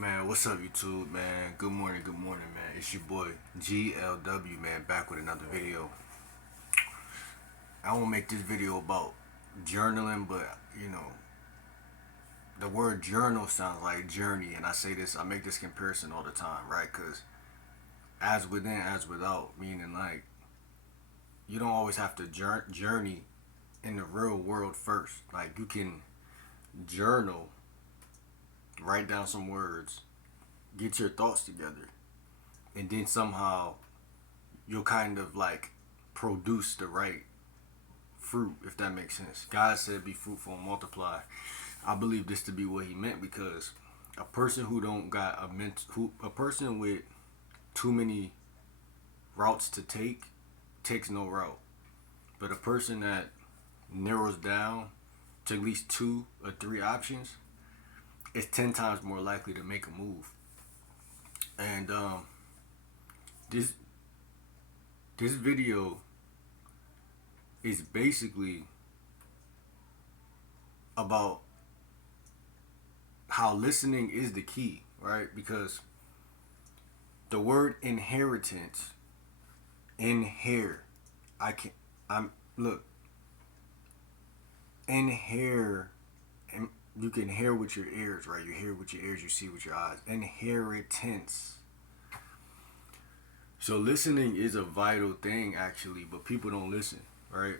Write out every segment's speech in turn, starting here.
Man, what's up, YouTube, man? Good morning, man. It's your boy GLW, man, back with another video. I won't make this video about journaling, but the word journal sounds like journey, and I make this comparison all the time, right? Because as within, as without, meaning like you don't always have to journey in the real world first. Like you can journal, write down some words, get your thoughts together, and then somehow you'll kind of like produce the right fruit, if that makes sense. God said, "Be fruitful and multiply." I believe this to be what He meant because a person who don't got a person with too many routes to take takes no route, but a person that narrows down to at least 2 or 3 options is 10 times more likely to make a move. And this this video is basically about how listening is the key, right? Because the word inheritance, inhere, I can, I'm look, inhere, and you can hear with your ears, right? You hear with your ears, you see with your eyes. Inheritance. So listening is a vital thing, actually, but people don't listen, right?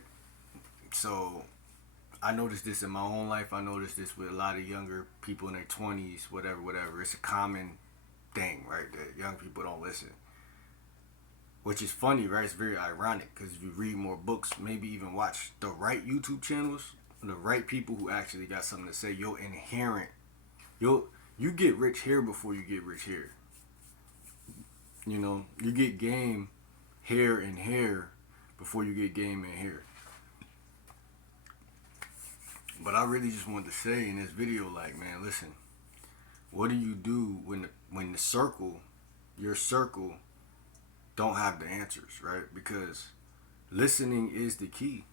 So I noticed this in my own life. I noticed this with a lot of younger people in their 20s, whatever. It's a common thing, right? That young people don't listen. Which is funny, right? It's very ironic because if you read more books, maybe even watch the right YouTube channels, the right people who actually got something to say, you get rich here before you get rich here. You get game here and here before you get game in here. But I really just wanted to say in this video, like, man, listen, what do you do when your circle, don't have the answers, right? Because listening is the key,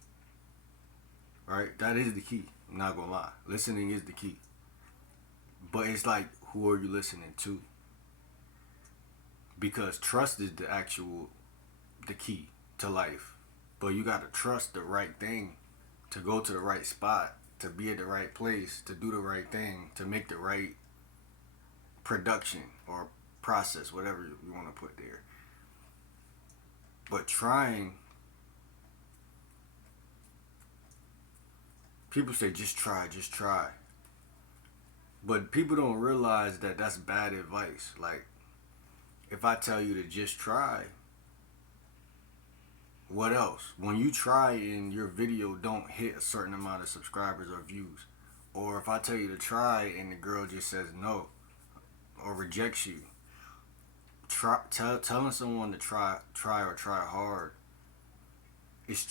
right? That is the key. I'm not gonna lie. Listening is the key. But it's like, who are you listening to? Because trust is the key to life. But you gotta trust the right thing to go to the right spot, to be at the right place, to do the right thing, to make the right production or process, whatever you want to put there. But people say just try. But people don't realize that that's bad advice. Like, if I tell you to just try, what else? When you try and your video don't hit a certain amount of subscribers or views, or if I tell you to try and the girl just says no or rejects you, telling someone to try or try hard, it's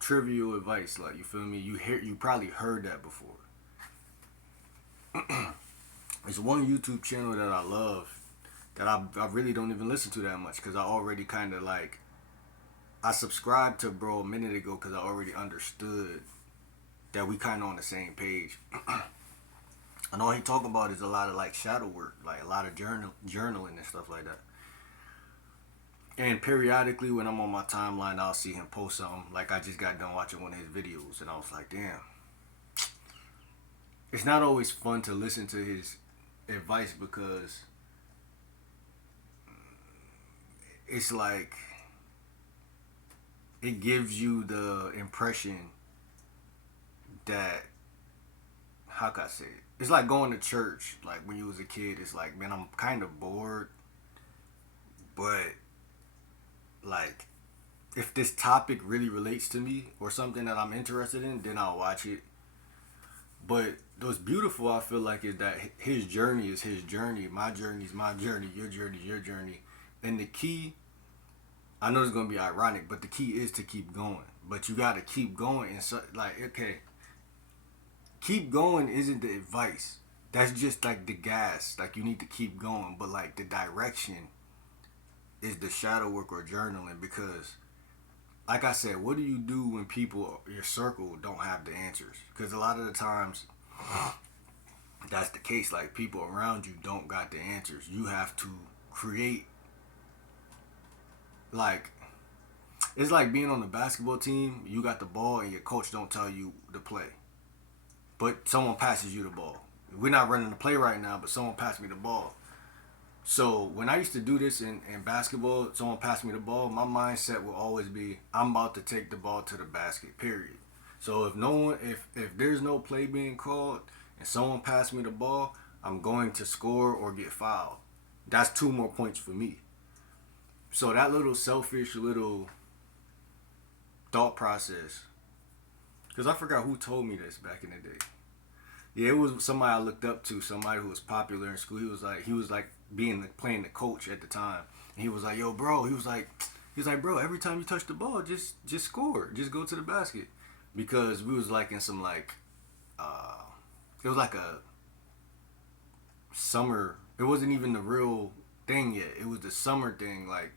trivial advice. Like, you feel me? You probably heard that before. It's one YouTube channel that I love that I really don't even listen to that much because I already kind of like, I subscribed to bro a minute ago because I already understood that we kind of on the same page. And all he talk about is a lot of like shadow work, like a lot of journaling and stuff like that. And periodically when I'm on my timeline, I'll see him post something. Like, I just got done watching one of his videos and I was like, damn. It's not always fun to listen to his advice because it's like, it gives you the impression that, how can I say it? It's like going to church. Like, when you was a kid, it's like, man, I'm kind of bored, but like, if this topic really relates to me or something that I'm interested in, then I'll watch it. But what's beautiful, I feel like, is that his journey is his journey, my journey is my journey, your journey is your journey. And the key, I know it's gonna be ironic, but the key is to keep going. But you gotta keep going, and so, like, okay, keep going isn't the advice. That's just like the gas. Like, you need to keep going, but like the direction is the shadow work or journaling. Because, like I said, what do you do when people, your circle, don't have the answers? Because a lot of the times, that's the case. Like, people around you don't got the answers. You have to create, like, it's like being on the basketball team. You got the ball and your coach don't tell you to play, but someone passes you the ball. We're not running the play right now, but someone passed me the ball. So when I used to do this in basketball, someone passed me the ball, my mindset will always be, I'm about to take the ball to the basket, period. So if no one, if there's no play being called and someone passed me the ball, I'm going to score or get fouled. That's 2 more points for me. So that little selfish little thought process, because I forgot who told me this back in the day. Yeah, it was somebody I looked up to, somebody who was popular in school. He was like playing the coach at the time. And he was like, "Yo, bro," he was like, "Bro, every time you touch the ball, just score. Just go to the basket." Because we was like in some like uh it was like a summer. It wasn't even the real thing yet. It was the summer thing, like,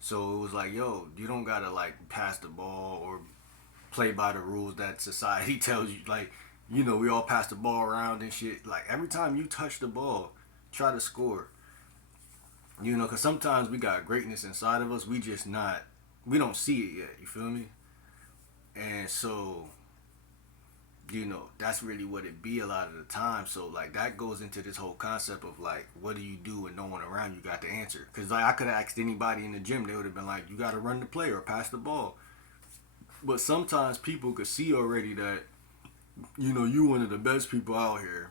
so it was like, "Yo, you don't got to like pass the ball or play by the rules that society tells you." Like, we all pass the ball around and shit. Like, every time you touch the ball, try to score. Because sometimes we got greatness inside of us. We don't see it yet. You feel me? And so, that's really what it be a lot of the time. So, like, that goes into this whole concept of, like, what do you do when no one around you got the answer? Because, like, I could have asked anybody in the gym. They would have been like, you got to run the play or pass the ball. But sometimes people could see already that, you one of the best people out here.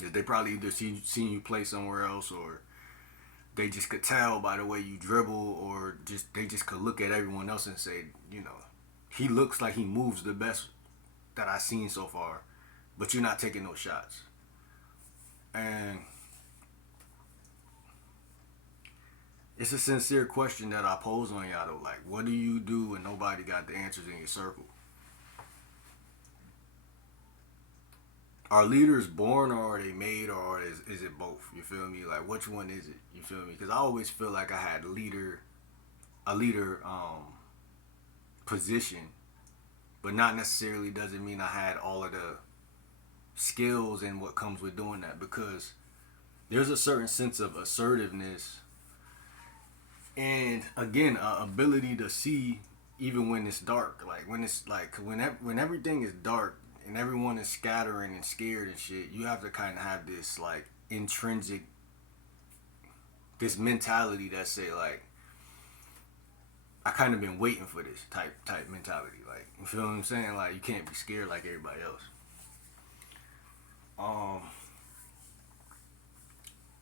They probably either seen you play somewhere else, or they just could tell by the way you dribble, or they just could look at everyone else and say, he looks like he moves the best that I've seen so far, but you're not taking those shots. And it's a sincere question that I pose on y'all though. Like, what do you do when nobody got the answers in your circle? Are leaders born, or are they made, or is it both? You feel me? Like, which one is it? You feel me? Because I always feel like I had a leader position, but not necessarily doesn't mean I had all of the skills and what comes with doing that. Because there's a certain sense of assertiveness and, again, ability to see even when it's dark. Like, when it's like when everything is dark and everyone is scattering and scared and shit, you have to kind of have this like intrinsic, this mentality that say, like, I kind of been waiting for this type mentality. Like, you feel what I'm saying? Like, you can't be scared like everybody else. Um,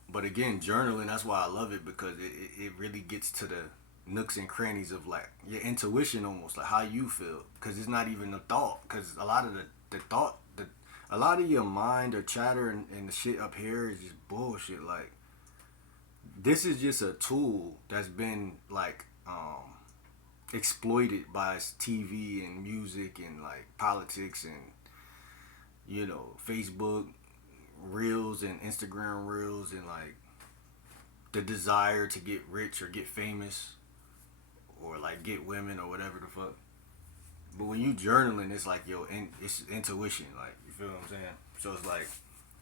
but again, journaling, that's why I love it, because it really gets to the nooks and crannies of like your intuition, almost like how you feel, because it's not even a thought. Because a lot of the thought, a lot of your mind or chatter and the shit up here is just bullshit. Like, this is just a tool that's been like exploited by TV and music and like politics and Facebook reels and Instagram reels, and like the desire to get rich or get famous or like get women or whatever the fuck. But when you journaling, it's like it's intuition. Like, you feel what I'm saying? So it's like,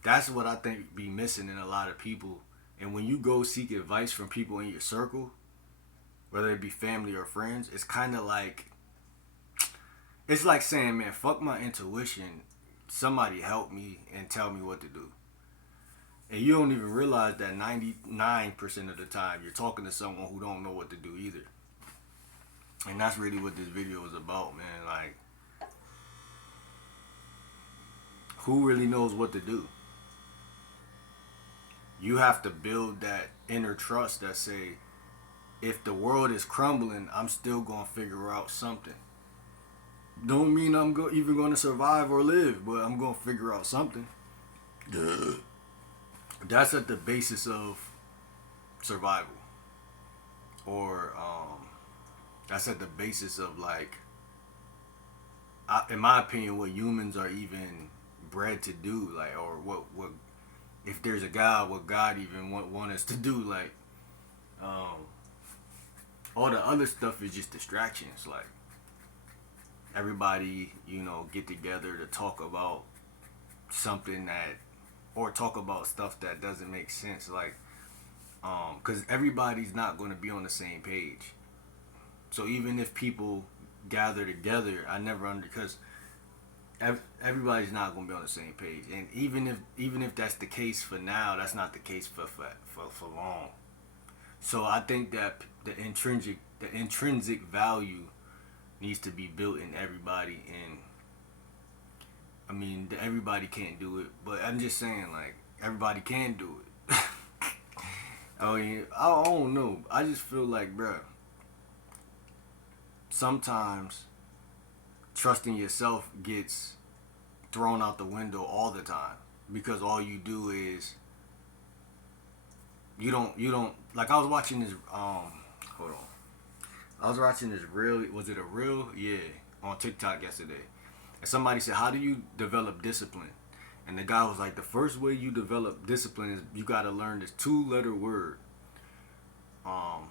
that's what I think be missing in a lot of people. And when you go seek advice from people in your circle, whether it be family or friends, it's kind of like, it's like saying, man, fuck my intuition. Somebody help me and tell me what to do. And you don't even realize that 99% of the time you're talking to someone who don't know what to do either. And that's really what this video is about, man. Like, who really knows what to do? You have to build that inner trust that say, if the world is crumbling, I'm still gonna figure out something. Don't mean I'm even gonna survive or live, but I'm gonna figure out something. Duh. That's at the basis of survival, or that's at the basis of, like, in my opinion, what humans are even bred to do. Like, or what if there's a God, what God even want us to do. Like, um, all the other stuff is just distractions. Like, everybody, get together to talk about something that or talk about stuff that doesn't make sense. Like, because everybody's not going to be on the same page. So even if people gather together, I never because everybody's not going to be on the same page. And even if that's the case for now, that's not the case for long. So I think that the intrinsic value needs to be built in everybody. And I mean, everybody can't do it, but I'm just saying, like, everybody can do it. I mean, I don't know. I just feel like, bruh, sometimes trusting yourself gets thrown out the window all the time because all you do is you don't like. I was watching this hold on. I was watching this reel. Was it a reel? Yeah, on TikTok yesterday. And somebody said, "How do you develop discipline?" And the guy was like, "The first way you develop discipline is you got to learn this two-letter word." Um,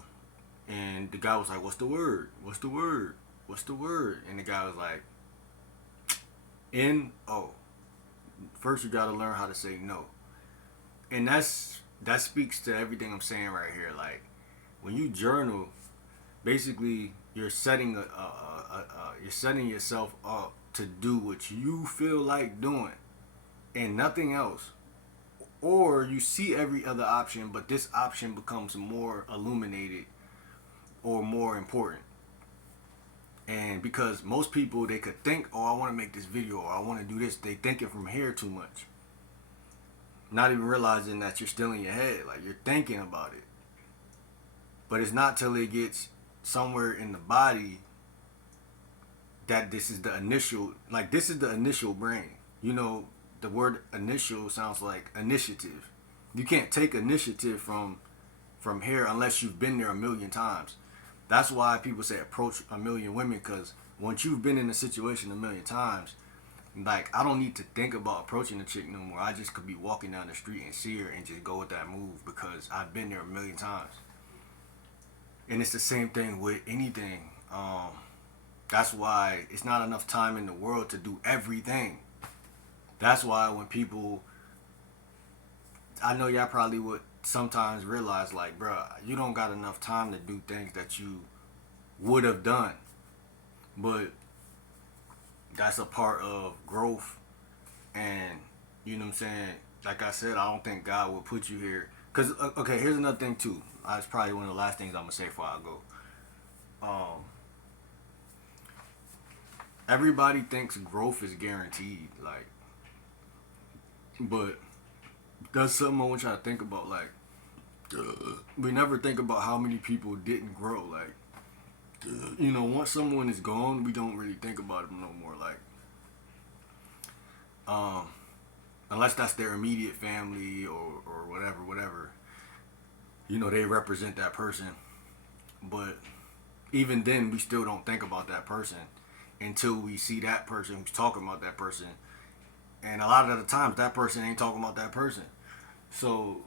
and the guy was like, "What's the word? What's the word? What's the word?" And the guy was like, "N-O. First, you got to learn how to say no." And that speaks to everything I'm saying right here. Like, when you journal, basically you're setting you're setting yourself up to do what you feel like doing and nothing else. Or you see every other option, but this option becomes more illuminated or more important. And because most people, they could think, "Oh, I want to make this video, or I want to do this," they think it from here too much, not even realizing that you're still in your head. Like, you're thinking about it, but it's not till it gets somewhere in the body that this is the initial. Like, this is the initial brain. The word initial sounds like initiative. You can't take initiative from here unless you've been there a million times. That's why people say approach a million women, because once you've been in a situation a million times, like, I don't need to think about approaching a chick no more. I just could be walking down the street and see her and just go with that move because I've been there a million times. And it's the same thing with anything. That's why it's not enough time in the world to do everything. That's why when people, I know y'all probably would sometimes realize, like, bruh, you don't got enough time to do things that you would have done. But that's a part of growth. And, you know what I'm saying? Like I said, I don't think God will put you here. Because, okay, here's another thing, too. That's probably one of the last things I'm going to say before I go. Everybody thinks growth is guaranteed. Like, but that's something I want y'all to think about. Like, we never think about how many people didn't grow. Like, once someone is gone, we don't really think about them no more. Like, unless that's their immediate family or whatever. They represent that person. But even then, we still don't think about that person until we see that person who's talking about that person. And a lot of the times, that person ain't talking about that person. So,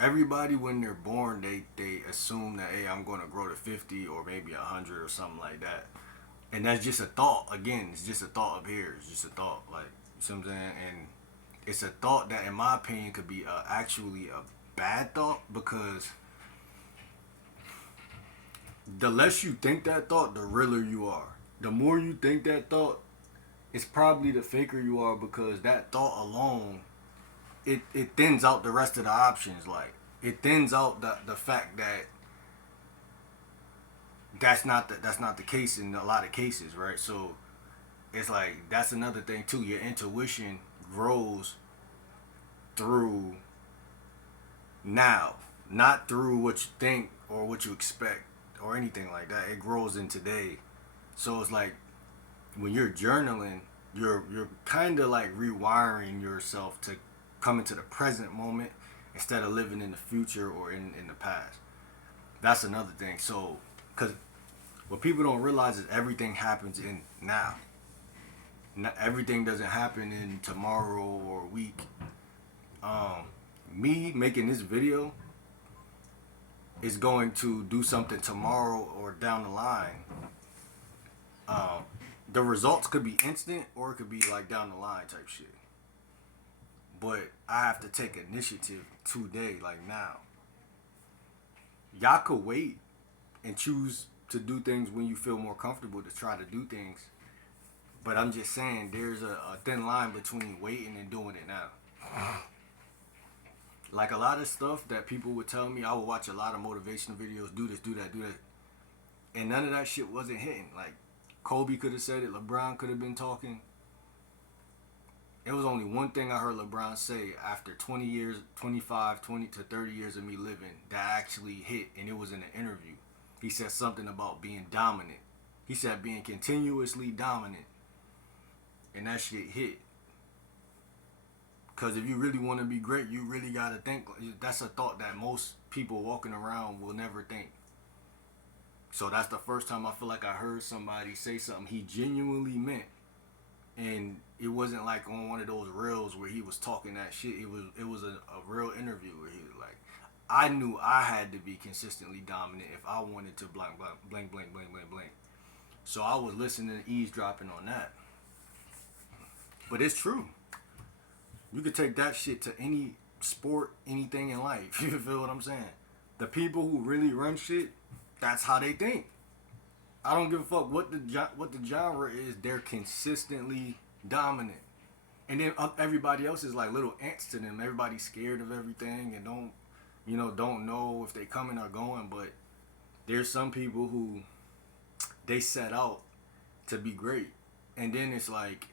everybody, when they're born, they assume that, hey, I'm going to grow to 50 or maybe 100 or something like that. And that's just a thought. Again, it's just a thought up here. It's just a thought. Like, you see what I'm saying? And it's a thought that, in my opinion, could be actually a bad thought, because the less you think that thought, the realer you are. The more you think that thought, it's probably the faker you are, because that thought alone, it thins out the rest of the options. Like, it thins out the fact that that's not the case in a lot of cases, right? So it's like, that's another thing too. Your intuition grows through now, not through what you think or what you expect or anything like that. It grows in today. So it's like, when you're journaling, you're kind of like rewiring yourself to come into the present moment instead of living in the future or in the past. That's another thing. So, because what people don't realize is everything happens in now. Not everything doesn't happen in tomorrow or a week. Me making this video is going to do something tomorrow or down the line. The results could be instant, or it could be like down the line type shit. but I have to take initiative today, like now. Y'all could wait and choose to do things when you feel more comfortable to try to do things. But I'm just saying, there's a thin line between waiting and doing it now. Like a lot of stuff that people would tell me, I would watch a lot of motivational videos, do this, do that, do that. And none of that shit wasn't hitting. Like, Kobe could have said it, LeBron could have been talking. It was only one thing I heard LeBron say after 20 years, 25, 20 to 30 years of me living that actually hit, and it was in an interview. He said something about being dominant. He said being continuously dominant. And that shit hit. Because if you really want to be great, you really got to think. That's a thought that most people walking around will never think. So that's the first time I feel like I heard somebody say something he genuinely meant. And it wasn't like on one of those reels where he was talking that shit. It was a real interview where he was like, I knew I had to be consistently dominant if I wanted to blank, blank, blank, blank, blank, blank, blank. So I was listening, eavesdropping on that. But it's true. You could take that shit to any sport, anything in life. You feel what I'm saying? The people who really run shit, that's how they think. I don't give a fuck what the genre is. They're consistently dominant, and then everybody else is like little ants to them. Everybody's scared of everything and don't know if they coming or going. But there's some people who they set out to be great, and then it's like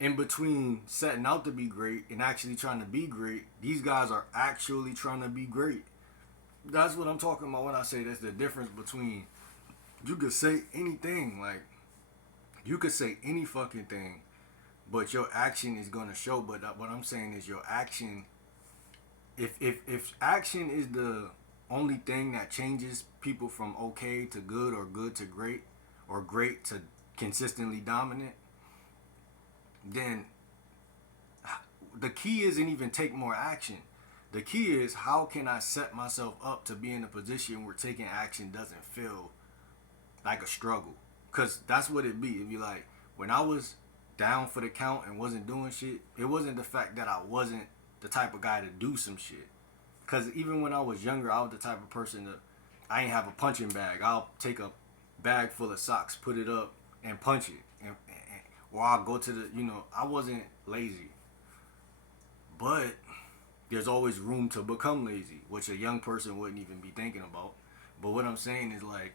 in between setting out to be great and actually trying to be great, these guys are actually trying to be great. That's what I'm talking about when I say that's the difference between. You could say anything, like you could say any fucking thing, but your action is gonna show. But what I'm saying is your action. If action is the only thing that changes people from okay to good or good to great or great to consistently dominant, then the key isn't even take more action. The key is how can I set myself up to be in a position where taking action doesn't feel like a struggle. Cause that's what it be. It'd be like when I was down for the count and wasn't doing shit, it wasn't the fact that I wasn't the type of guy to do some shit. Cause even when I was younger, I was the type of person that I ain't have a punching bag. I'll take a bag full of socks, put it up, and punch it. Or I'll go to I wasn't lazy. But there's always room to become lazy, which a young person wouldn't even be thinking about. But what I'm saying is like,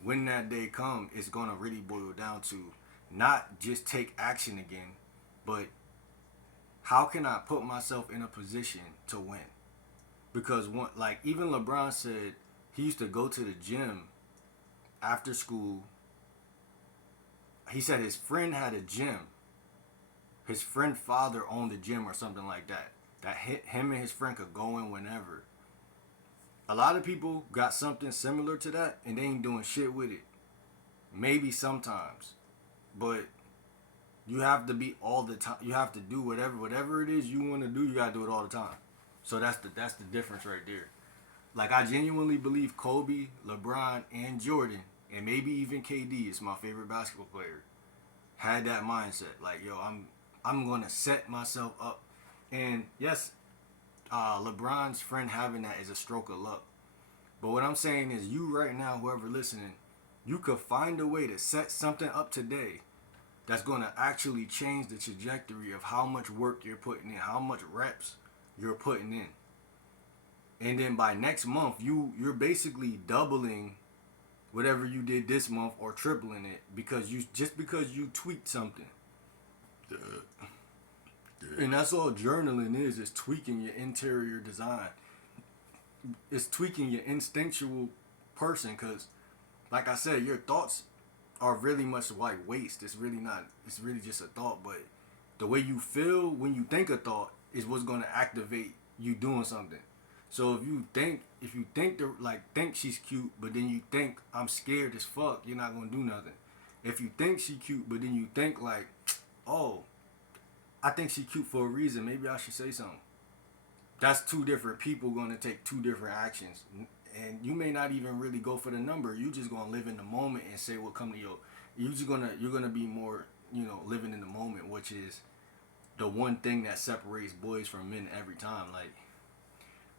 when that day comes, it's gonna really boil down to not just take action again, but how can I put myself in a position to win? Because like even LeBron said, he used to go to the gym after school. He said his friend had a gym. His friend's father owned a gym or something like that. That him and his friend could go in whenever. A lot of people got something similar to that and they ain't doing shit with it. Maybe sometimes. But you have to be all the time. You have to do whatever it is you want to do, you gotta do it all the time. So that's the difference right there. Like I genuinely believe Kobe, LeBron, and Jordan, and maybe even KD is my favorite basketball player, had that mindset. Like, yo, I'm gonna set myself up. And yes, LeBron's friend having that is a stroke of luck. But what I'm saying is, you right now, whoever listening, you could find a way to set something up today that's going to actually change the trajectory of how much work you're putting in, how much reps you're putting in. And then by next month, you're basically doubling whatever you did this month or tripling it because you tweaked something. And that's all journaling is tweaking your interior design. It's tweaking your instinctual person because, like I said, your thoughts are really much like waste. It's really not. It's really just a thought. But the way you feel when you think a thought is what's going to activate you doing something. So if you think think she's cute, but then you think I'm scared as fuck, you're not gonna do nothing. If you think she cute, but then you think like, oh, I think she cute for a reason. Maybe I should say something. That's two different people going to take two different actions, and you may not even really go for the number. You just gonna live in the moment and say what come to your. You're gonna be more living in the moment, which is the one thing that separates boys from men every time. Like,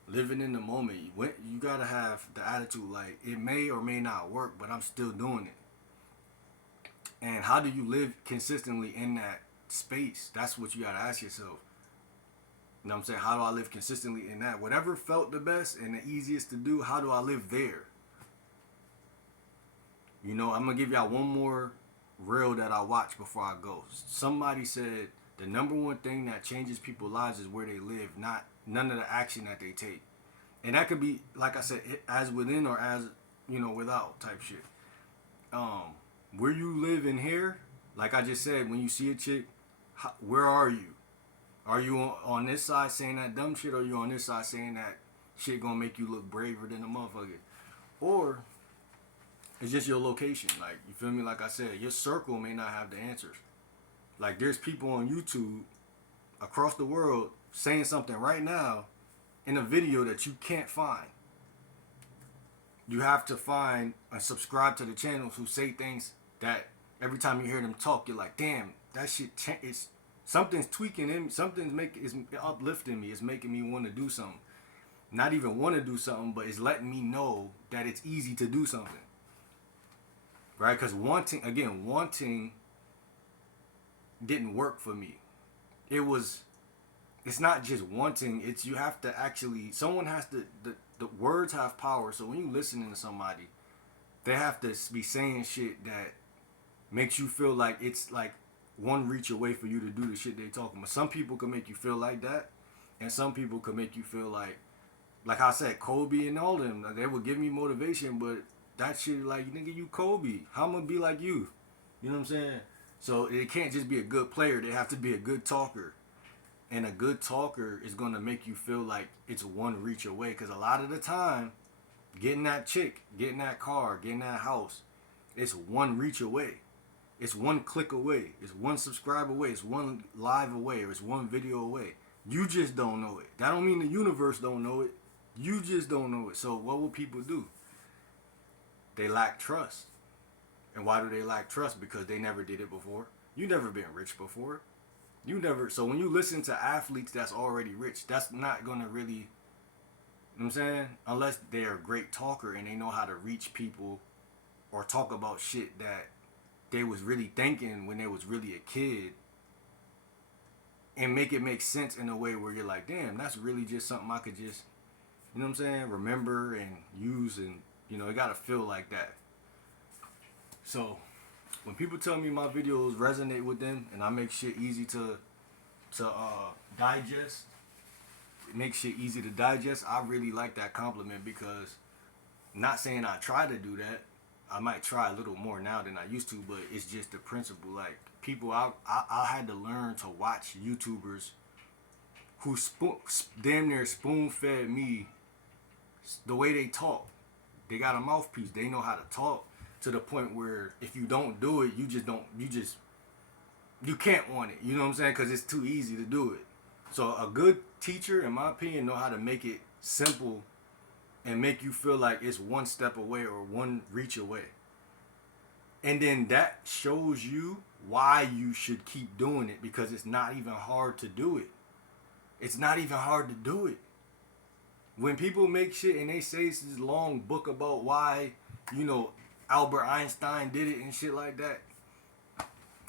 living in the moment, you gotta have the attitude like it may or may not work, but I'm still doing it. And how do you live consistently in that space? That's what you gotta ask yourself. You know what I'm saying? How do I live consistently in that? Whatever felt the best and the easiest to do, how do I live there? You know, I'm gonna give y'all one more reel that I watched before I go. Somebody said the number one thing that changes people's lives is where they live, not none of the action that they take. And that could be, like I said, as within or as, you know, without type shit. Where you live in here, like I just said, when you see a chick, where are you? Are you on this side saying that dumb shit, or are you on this side saying that shit gonna make you look braver than a motherfucker? Or it's just your location. Like, you feel me? Like I said, your circle may not have the answers. Like, there's people on YouTube across the world saying something right now in a video that you can't find. You have to find and subscribe to the channels who say things that every time you hear them talk, you're like, damn, that shit, it's something's tweaking in me. It's uplifting me. It's making me want to do something. Not even want to do something, but it's letting me know that it's easy to do something. Right? Because wanting didn't work for me. It's not just wanting, it's you have to actually, someone has to, the words have power. So when you listening to somebody, they have to be saying shit that makes you feel like it's like one reach away for you to do the shit they talking about. Some people can make you feel like that, and some people can make you feel like I said, Kobe and all them, they would give me motivation, but that shit, like, nigga, you Kobe. How I'm gonna be like you? You know what I'm saying? So it can't just be a good player. They have to be a good talker. And a good talker is gonna make you feel like it's one reach away. Because a lot of the time, getting that chick, getting that car, getting that house, it's one reach away. It's one click away. It's one subscribe away. It's one live away. Or it's one video away. You just don't know it. That don't mean the universe don't know it. You just don't know it. So what will people do? They lack trust. And why do they lack trust? Because they never did it before. You never been rich before. So when you listen to athletes that's already rich, that's not gonna really, you know what I'm saying? Unless they're a great talker and they know how to reach people or talk about shit that they was really thinking when they was really a kid, and make it make sense in a way where you're like, damn, that's really just something I could just, you know what I'm saying, remember and use, and, you know, it gotta feel like that. So when people tell me my videos resonate with them and I make shit easy to digest, it makes shit easy to digest, I really like that compliment, because not saying I try to do that. I might try a little more now than I used to, but it's just the principle. Like, people, I had to learn to watch YouTubers who damn near spoon-fed me the way they talk. They got a mouthpiece. They know how to talk to the point where if you don't do it, you can't want it. You know what I'm saying? Because it's too easy to do it. So a good teacher, in my opinion, know how to make it simple and make you feel like it's one step away or one reach away. And then that shows you why you should keep doing it, because it's not even hard to do it. It's not even hard to do it. When people make shit and they say it's this long book about why, you know, Albert Einstein did it and shit like that,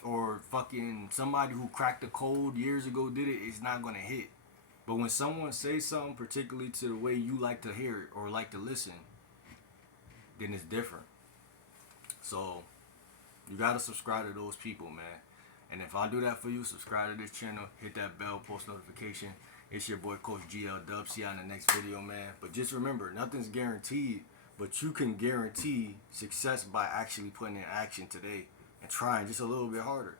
or fucking somebody who cracked the code years ago did it, it's not gonna hit. But when someone says something particularly to the way you like to hear it or like to listen, then it's different. So you gotta subscribe to those people, man. And if I do that for you, subscribe to this channel, hit that bell, post notification. It's your boy Coach GL Dub. See you on the next video, man. But just remember, nothing's guaranteed, but you can guarantee success by actually putting in action today and trying just a little bit harder.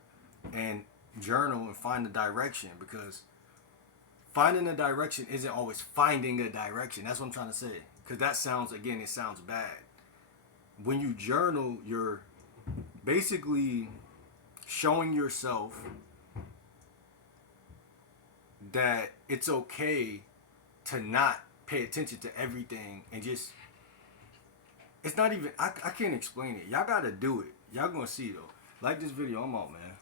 And journal and find the direction, because finding a direction isn't always finding a direction. That's what I'm trying to say. Because that sounds, again, it sounds bad. When you journal, you're basically showing yourself that it's okay to not pay attention to everything and just, it's not even, I can't explain it. Y'all gotta do it. Y'all gonna see though. Like this video, I'm out, man.